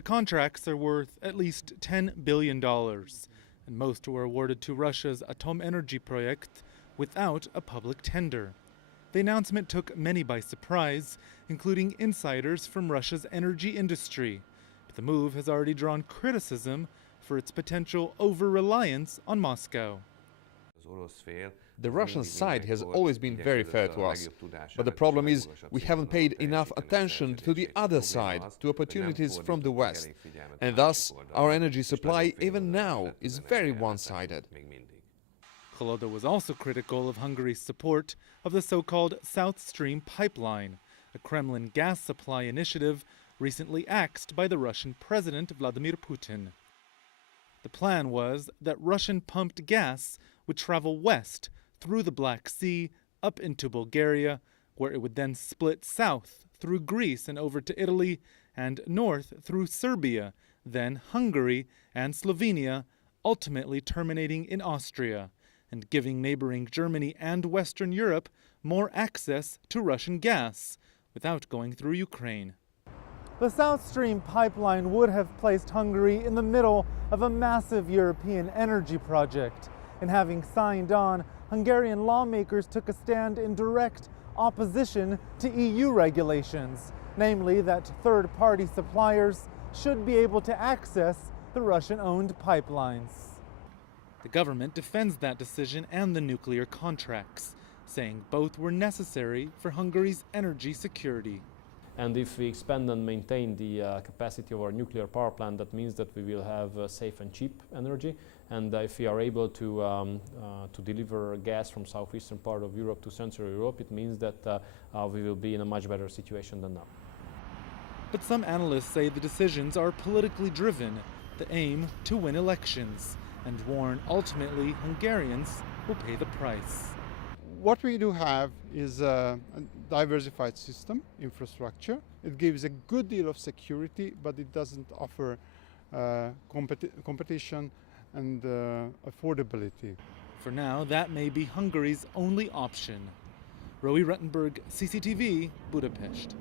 The contracts are worth at least $10 billion, and most were awarded to Russia's Atomenergy project without a public tender. The announcement took many by surprise, including insiders from Russia's energy industry. But the move has already drawn criticism for its potential over-reliance on Moscow. The Russian side has always been very fair to us, but the problem is we haven't paid enough attention to the other side, to opportunities from the West, and thus our energy supply even now is very one-sided. Holoda was also critical of Hungary's support of the so-called South Stream pipeline, a Kremlin gas supply initiative recently axed by the Russian President Vladimir Putin. The plan was that Russian pumped gas would travel west through the Black Sea up into Bulgaria, where it would then split south through Greece and over to Italy, and north through Serbia, then Hungary and Slovenia, ultimately terminating in Austria, and giving neighboring Germany and Western Europe more access to Russian gas without going through Ukraine. The South Stream pipeline would have placed Hungary in the middle of a massive European energy project. And having signed on, Hungarian lawmakers took a stand in direct opposition to EU regulations, namely that third-party suppliers should be able to access the Russian-owned pipelines. The government defends that decision and the nuclear contracts, saying both were necessary for Hungary's energy security. And if we expand and maintain the capacity of our nuclear power plant, that means that we will have safe and cheap energy. And if we are able to deliver gas from southeastern part of Europe to Central Europe, it means that we will be in a much better situation than now. But some analysts say the decisions are politically driven, the aim to win elections, and warn ultimately Hungarians will pay the price. What we do have is a diversified system, infrastructure. It gives a good deal of security, but it doesn't offer competition and affordability. For now, that may be Hungary's only option. Roee Ruttenberg, CCTV, Budapest.